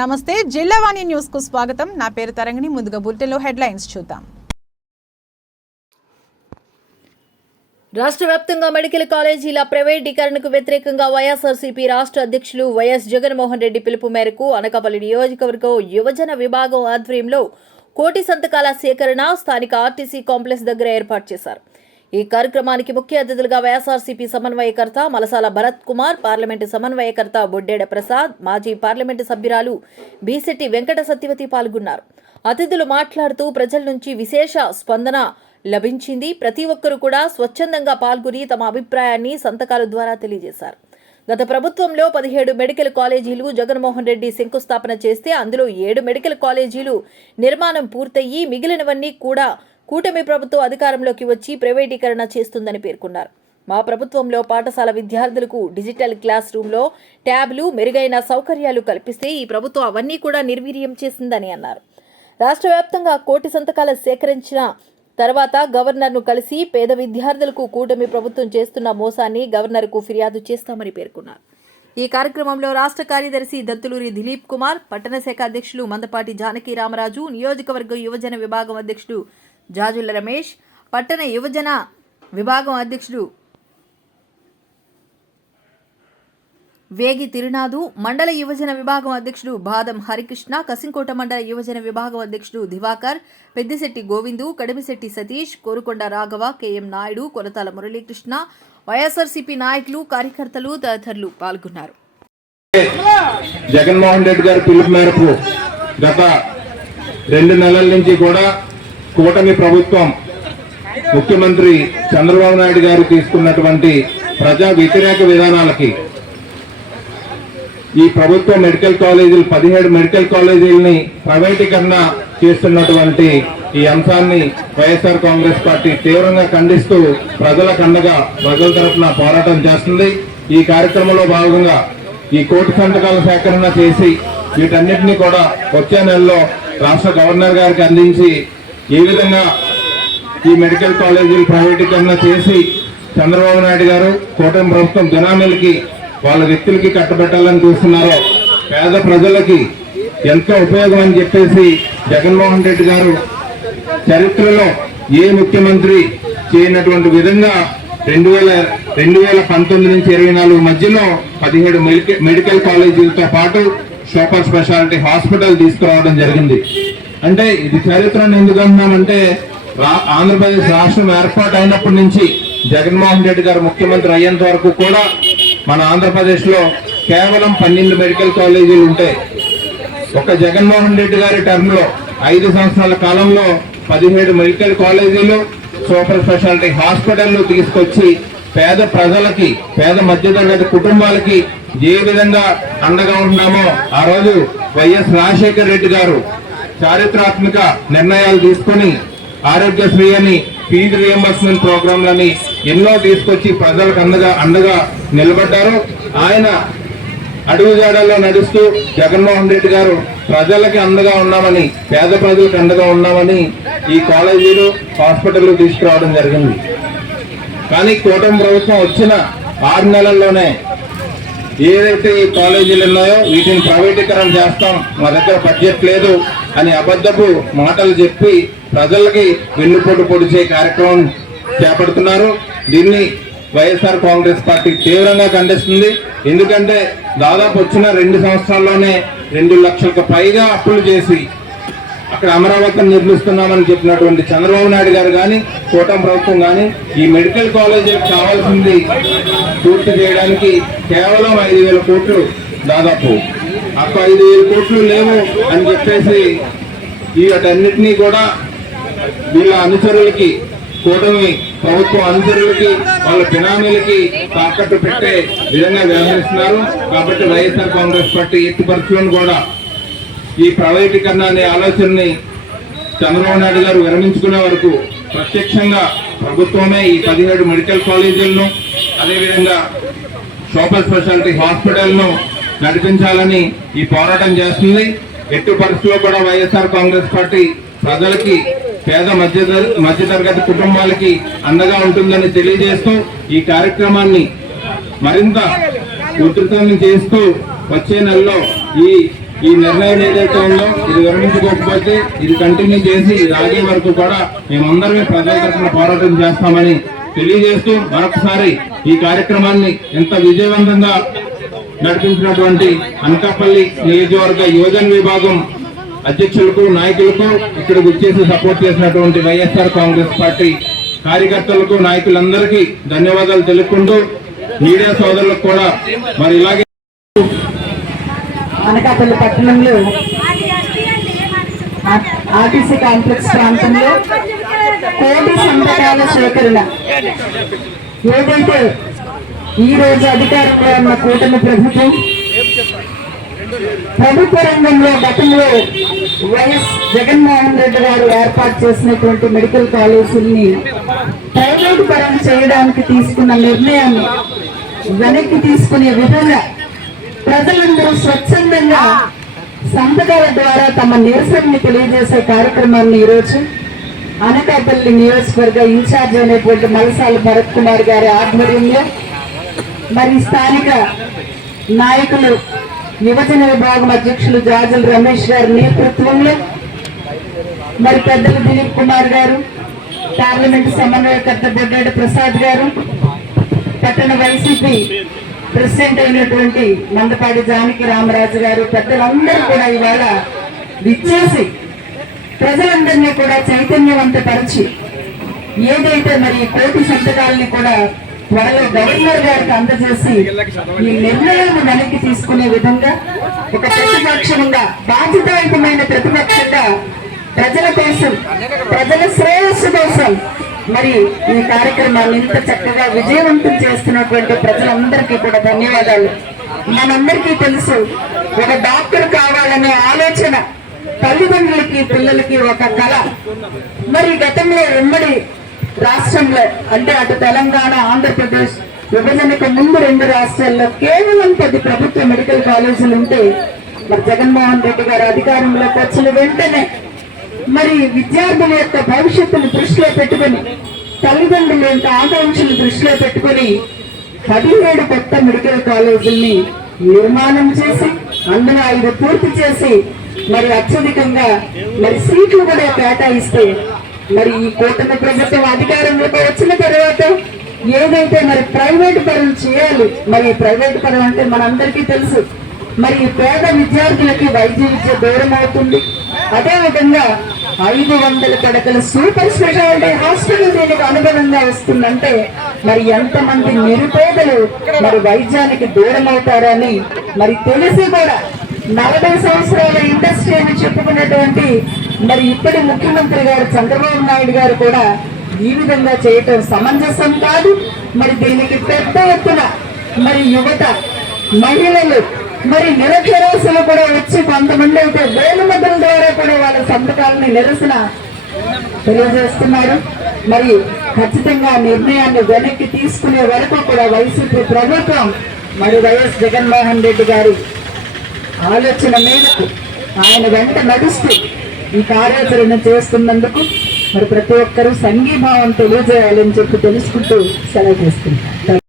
నమస్తే జిల్లావాణి న్యూస్కు స్వాగతం. నా పేరు తరంగిణి. ముందుగా బులెటిన్లో హెడ్లైన్స్ చూద్దాం. రాష్ట్ర వ్యాప్తంగా మెడికల్ కాలేజీల ప్రైవేటీకరణకు వ్యతిరేకంగా వైఎస్ఆర్సీపీ రాష్ట్ర అధ్యక్షులు వైఎస్ జగన్మోహన్ రెడ్డి పిలుపు మేరకు అనకాపల్లి నియోజకవర్గం యువజన విభాగం ఆధ్వర్యంలో కోటి సంతకాల సేకరణ స్థానిక ఆర్టీసీ కాంప్లెక్స్ దగ్గర ఏర్పాటు చేశారు. ఈ కార్యక్రమానికి ముఖ్య అతిథులుగా వైఎస్ఆర్సీపీ సమన్వయకర్త మలసాల భరత్ కుమార్ పార్లమెంటు సమన్వయకర్త బొడ్డేడ ప్రసాద్ మాజీ పార్లమెంటు సభ్యురాలు బీసెట్టి వెంకట సత్యవతి పాల్గొన్నారు. అతిథులు మాట్లాడుతూ ప్రజల నుంచి విశేష స్పందన లభించింది. ప్రతి ఒక్కరూ కూడా స్వచ్ఛందంగా పాల్గొని తమ అభిప్రాయాన్ని సంతకాల ద్వారా తెలియజేశారు. గత ప్రభుత్వంలో పదిహేడు మెడికల్ కాలేజీలు జగన్మోహన్ రెడ్డి శంకుస్థాపన చేస్తే అందులో ఏడు మెడికల్ కాలేజీలు నిర్మాణం పూర్తయ్యి మిగిలినవన్నీ కూడా కూటమి ప్రభుత్వం అధికారంలోకి వచ్చి ప్రైవేటీకరణ చేస్తుందని పేర్కొన్నారు. మా ప్రభుత్వంలో పాఠశాల విద్యార్థులకు డిజిటల్ క్లాస్ రూమ్లో ట్యాబ్లు మెరుగైన సౌకర్యాలు కల్పిస్తే ఈ ప్రభుత్వం అవన్నీ కూడా నిర్వీర్యం చేసిందని అన్నారు. రాష్ట్ర వ్యాప్తంగా కోటి సంతకాలు సేకరించిన తర్వాత గవర్నర్ను కలిసి పేద విద్యార్థులకు కూటమి ప్రభుత్వం చేస్తున్న మోసాన్ని గవర్నర్కు ఫిర్యాదు చేస్తామని పేర్కొన్నారు. ఈ కార్యక్రమంలో రాష్ట్ర కార్యదర్శి దత్తులూరి దిలీప్ కుమార్ పట్టణ శాఖ అధ్యక్షులు మందపాటి జానకి రామరాజు నియోజకవర్గ యువజన విభాగం అధ్యక్షుడు జాజుల రమేష్ పట్టణ యువజన విభాగం అధ్యక్షుడు వేగి తిరునాథు మండల యువజన విభాగం అధ్యక్షుడు బాదం హరికృష్ణ కసింకోట మండల యువజన విభాగం అధ్యక్షుడు Diwakar Peddishetti Govindu Kadimishetti Satish Korukonda Raghava K M Naidu Koratala Muralikrishna YSRCP నాయకులు కార్యకర్తలు తదితరులు పాల్గొన్నారు. జగన్మోహన్ రెడ్డి గారి పిలుపు మేరకు గత రెండు నెలల నుంచి కూడా కూటమి ప్రభుత్వం ముఖ్యమంత్రి చంద్రబాబు నాయుడు గారు తీసుకున్నటువంటి ప్రజా వ్యతిరేక విధానాలకి ఈ ప్రభుత్వ మెడికల్ కాలేజీలు పదిహేడు మెడికల్ కాలేజీలని ప్రైవేటీకరణ చేస్తున్నటువంటి ఈ అంశాన్ని వైఎస్ఆర్ కాంగ్రెస్ పార్టీ తీవ్రంగా ఖండిస్తూ ప్రజల కండగా ప్రజల తరఫున పోరాటం చేస్తుంది. ఈ కార్యక్రమంలో భాగంగా ఈ కోటి సంతకాల సేకరణ చేసి వీటన్నిటిని కూడా వచ్చే నెలలో రాష్ట్ర గవర్నర్ గారికి అందించి ఏ విధంగా ఈ మెడికల్ కాలేజీలు ప్రైవేటీకరణ చేసి చంద్రబాబు నాయుడు గారు కూటమి ప్రభుత్వం జనామీలకి వాళ్ళ వ్యక్తులకి కట్టబెట్టాలని చూస్తున్నారో పేద ప్రజలకి ఎంతో ఉపయోగం అని చెప్పేసి జగన్మోహన్ రెడ్డి గారు చరిత్రలో ఏ ముఖ్యమంత్రి చేయనటువంటి విధంగా రెండు వేల రెండు వేల పంతొమ్మిది నుంచి ఇరవై నాలుగు మధ్యలో పదిహేడు మెడికల్ కాలేజీలతో పాటు సూపర్ స్పెషాలిటీ హాస్పిటల్ తీసుకురావడం జరిగింది. అంటే ఇది చరిత్రను ఎందుకు అంటున్నామంటే ఆంధ్రప్రదేశ్ రాష్ట్రం ఏర్పాటు అయినప్పటి నుంచి జగన్మోహన్ రెడ్డి గారు ముఖ్యమంత్రి అయ్యేంత వరకు కూడా మన ఆంధ్రప్రదేశ్లో కేవలం పన్నెండు మెడికల్ కాలేజీలు ఉంటాయి ఒక జగన్మోహన్ రెడ్డి గారి టర్మ్లో ఐదు సంవత్సరాల కాలంలో పదిహేడు మెడికల్ కాలేజీలు సూపర్ స్పెషాలిటీ హాస్పిటల్ను తీసుకొచ్చి పేద ప్రజలకి పేద మధ్యతరగతి కుటుంబాలకి ఏ విధంగా అండగా ఉన్నామో ఆ రోజు వైఎస్ రాజశేఖర్ రెడ్డి గారు చారిత్రాత్మక నిర్ణయాలు తీసుకొని ఆరోగ్యశ్రీ అని ఫీజు రియంబర్స్మెంట్ ప్రోగ్రాంలని ఎన్నో తీసుకొచ్చి ప్రజలకు అండగా అండగా నిలబడ్డారు. ఆయన అడుగుజాడల్లో నడుస్తూ జగన్మోహన్ రెడ్డి గారు ప్రజలకి అండగా ఉన్నామని పేద ప్రజలకు అండగా ఉన్నామని ఈ కాలేజీలు హాస్పిటల్ తీసుకురావడం జరిగింది. కానీ కూటమి ప్రభుత్వం వచ్చిన ఆరు నెలల్లోనే ఏదైతే ఈ కాలేజీలు ఉన్నాయో వీటిని ప్రైవేటీకరణ చేస్తాం. మా దగ్గర బడ్జెట్ లేదు అని అబద్ధపు మాటలు చెప్పి ప్రజలకి వెన్నుపోటు పొడిచే కార్యక్రమం చేపడుతున్నారు. దీన్ని వైఎస్ఆర్ కాంగ్రెస్ పార్టీ తీవ్రంగా ఖండిస్తుంది. ఎందుకంటే దాదాపు వచ్చిన రెండు సంవత్సరాల్లోనే రెండు లక్షలకు పైగా అప్పులు చేసి అక్కడ అమరావతిని నిర్మిస్తున్నామని చెప్పినటువంటి చంద్రబాబు నాయుడు గారు కానీ కూటమి ప్రభుత్వం కానీ ఈ మెడికల్ కాలేజీకి కావాల్సింది పూర్తి చేయడానికి కేవలం ఐదు వేల కోట్లు దాదాపు. అప్పుడు ఐదు వేల కోట్లు లేవు అని చెప్పేసి ఈ కూడా వీళ్ళ అనుచరులకి కూటమి ప్రభుత్వం అనుచరులకి వాళ్ళ బినామీలకి తాకట్టు పెట్టే విధంగా వ్యవహరిస్తున్నారు. కాబట్టి వైఎస్ఆర్ కాంగ్రెస్ పార్టీ ఎట్టి పరిస్థితులను కూడా ఈ ప్రైవేటీకరణ అనే ఆలోచనని చంద్రబాబు నాయుడు గారు విరమించుకునే వరకు ప్రత్యక్షంగా ప్రభుత్వమే ఈ పదిహేడు మెడికల్ కాలేజీలను అదేవిధంగా సూపర్ స్పెషాలిటీ హాస్పిటల్ను నడిపించాలని ఈ పోరాటం చేస్తుంది. ఎట్టి పరిస్థితుల్లో కూడా వైఎస్ఆర్ కాంగ్రెస్ పార్టీ ప్రజలకి పేద మధ్య మధ్యతరగతి కుటుంబాలకి అండగా ఉంటుందని తెలియజేస్తూ ఈ కార్యక్రమాన్ని మరింత ఉధృతం చేస్తూ వచ్చే నెలలో ఈ ఈ నిర్ణయం ఏదైతే ఉందో ఇది విరమించుకోకపోతే ఇది కంటిన్యూ చేసి ఇది ఆగే వరకు కూడా మేమందరమే ప్రజల తరఫున పోరాటం చేస్తామని తెలియజేస్తూ మరొకసారి ఈ కార్యక్రమాన్ని ఎంత విజయవంతంగా నడిపించినటువంటి అనకాపల్లి నియోజకవర్గ యువజన విభాగం అధ్యక్షులకు నాయకులకు ఇక్కడ వచ్చేసి సపోర్ట్ చేసినటువంటి వైఎస్ఆర్ కాంగ్రెస్ పార్టీ కార్యకర్తలకు నాయకులందరికీ ధన్యవాదాలు తెలుపుకుంటూ మీడియా సోదరులకు కూడా మరి ఇలాగే అనకాపల్లి పట్టణంలో ఆర్టీసీ కాంప్లెక్స్ ప్రాంతంలో కోటి సేకరణ. ఏదైతే ఈ రోజు అధికారంలో ఉన్న కూటమి ప్రభుత్వం ప్రభుత్వ రంగంలో గతంలో వైఎస్ జగన్మోహన్ రెడ్డి గారు ఏర్పాటు చేసినటువంటి మెడికల్ కాలేజీని ప్రైవేట్ పరం చేయడానికి తీసుకున్న నిర్ణయాన్ని వెనక్కి తీసుకునే విధంగా ప్రజలందరూ స్వచ్ఛందంగా సంతకాల ద్వారా తమ నిరసనని తెలియజేసే కార్యక్రమాన్ని ఈరోజు అనకాపల్లి నియోజకవర్గ ఇన్ఛార్జ్ అయినటువంటి మలసాల భరత్ కుమార్ గారి ఆధ్వర్యంలో మరి స్థానిక నాయకులు యువజన విభాగం అధ్యక్షులు జాజుల రమేష్ గారి నేతృత్వంలో మరి పెద్దలు దిలీప్ కుమార్ గారు పార్లమెంట్ సమన్వయకర్త బొడ్డాడు ప్రసాద్ గారు పట్టణ వైసీపీ ప్రెసిడెంట్ అయినటువంటి మందపాటి జానకి రామరాజు గారు పెద్దలందరూ కూడా ఇవాళ విచ్చేసి ప్రజలందరినీ కూడా చైతన్యవంతపరిచి ఏదైతే మరి కోటి సంతకాలని కూడా త్వరలో గవర్నర్ గారికి అందజేసి ఈ నిర్ణయాన్ని వెనక్కి తీసుకునే విధంగా ఒక ప్రతిపక్షంగా బాధ్యతాయుతమైన ప్రతిపక్షంగా ప్రజల కోసం ప్రజల శ్రేయస్సు కోసం మరి ఈ కార్యక్రమాన్ని ఇంత చక్కగా విజయవంతం చేస్తున్నటువంటి ప్రజలందరికీ కూడా ధన్యవాదాలు. మనందరికీ తెలుసు ఒక డాక్టర్ కావాలనే ఆలోచన తల్లిదండ్రులకి పిల్లలకి ఒక కళ. మరి గతంలో ఉమ్మడి రాష్ట్రంలో అంటే అటు తెలంగాణ ఆంధ్రప్రదేశ్ విభజనకు ముందు రెండు రాష్ట్రాల్లో కేవలం పది ప్రభుత్వ మెడికల్ కాలేజీలు ఉంటే మరి జగన్మోహన్ రెడ్డి గారు అధికారంలోకి వచ్చిన వెంటనే మరి విద్యార్థుల యొక్క భవిష్యత్తును దృష్టిలో పెట్టుకొని తల్లిదండ్రుల యొక్క ఆకాంక్షలు దృష్టిలో పెట్టుకొని పదిహేడు కొత్త మెడికల్ కాలేజీల్ని నిర్మాణం చేసి అందులో ఐదు పూర్తి చేసి మరి అత్యధికంగా మరి సీట్లు కూడా కేటాయిస్తే మరి ఈ కూటమి ప్రభుత్వం అధికారంలోకి వచ్చిన తర్వాత ఏదైతే మరి ప్రైవేట్ పనులు చేయాలి మరి ప్రైవేట్ పనులు అంటే మనందరికీ తెలుసు. మరి పేద విద్యార్థులకి వైద్య విద్య దూరం అవుతుంది. అదేవిధంగా ఐదు వందల పడకల సూపర్ స్పెషాలిటీ హాస్పిటల్ దీనికి అనుగుణంగా వస్తుందంటే మరి ఎంతమంది నిరుపేదలు మరి వైద్యానికి దూరం అవుతారని మరి తెలిసి కూడా నలభై సంవత్సరాల ఇండస్ట్రీ అని చెప్పుకున్నటువంటి మరి ఇప్పటి ముఖ్యమంత్రి గారు చంద్రబాబు నాయుడు గారు కూడా ఈ విధంగా చేయటం సమంజసం కాదు. మరి దీనికి పెద్ద ఎత్తున మరి యువత మహిళలు మరి నిరక్షరాశులు కూడా వచ్చి కొంతమంది అయితే వేలుమతుల ద్వారా కూడా వాళ్ళ సంతకాలని నిరసన తెలియజేస్తున్నారు. మరి ఖచ్చితంగా నిర్ణయాన్ని వెనక్కి తీసుకునే వరకు కూడా వైసీపీ ప్రభుత్వం మరి వైఎస్ జగన్మోహన్ రెడ్డి గారి ఆలోచన మేరకు ఆయన వెంట నడుస్తూ ఈ కార్యాచరణ చేస్తున్నందుకు మరి ప్రతి ఒక్కరూ సంఘీభావం తెలియజేయాలని చెప్పి తెలుసుకుంటూ సెలవు చేస్తున్నారు